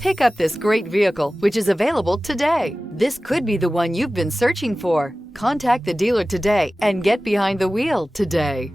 Pick up this great vehicle, which is available today. This could be the one you've been searching for. Contact the dealer today and get behind the wheel today.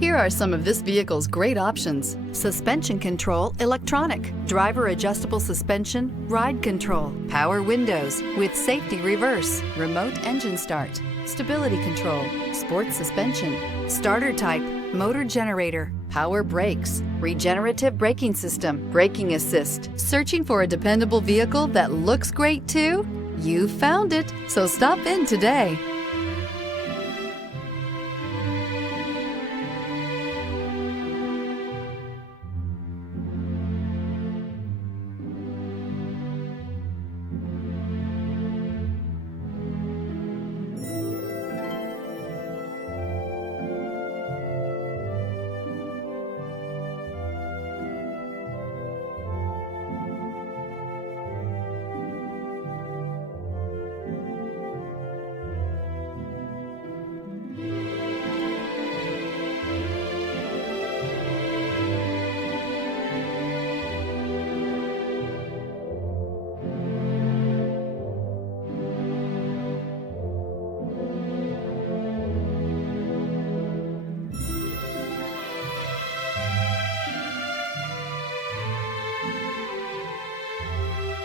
Here are some of this vehicle's great options: suspension control, electronic, driver adjustable suspension, ride control, power windows with safety reverse, remote engine start, stability control, sports suspension, starter type, motor generator, power brakes, regenerative braking system, braking assist. Searching for a dependable vehicle that looks great too? You found it, so stop in today.